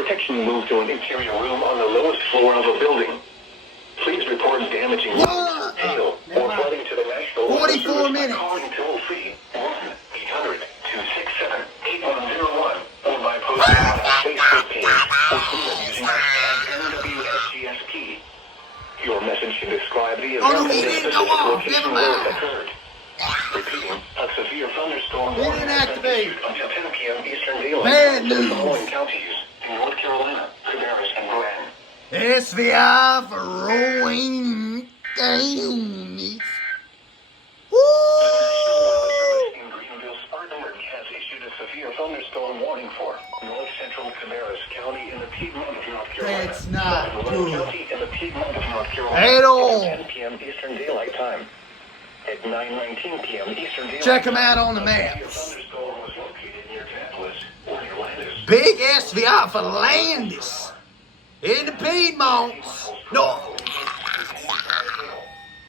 protection move to an interior room on the lowest floor of a building. Please report damaging winds, hail, or flooding to the National 44 minutes. Calling toll free 1-800-267-8101 or by posting on our Facebook page or tweet using #NWSGSP. Your message should describe the event and the specific location where it occurred. Repeating, a severe thunderstorm warning has been issued until 10 p.m. Eastern Daylight Bad to the news. following counties in North Carolina, Cabarrus, and Bryan. SVR for Rowan. Damn it. The National Woo! Weather Service in Greenville, Spartanburg has issued a severe thunderstorm warning for North Central Cabarrus County in the Piedmont of North Carolina. That's not Monroe good. County in the Piedmont of North Carolina. At all. At 10 p.m. Eastern Daylight Time. At 9:19 p.m. Eastern Daylight Check them out Time, on the a severe maps. thunderstorm was located near Annapolis or near Landis. Big SVR for Landis. In the Piedmonts. No.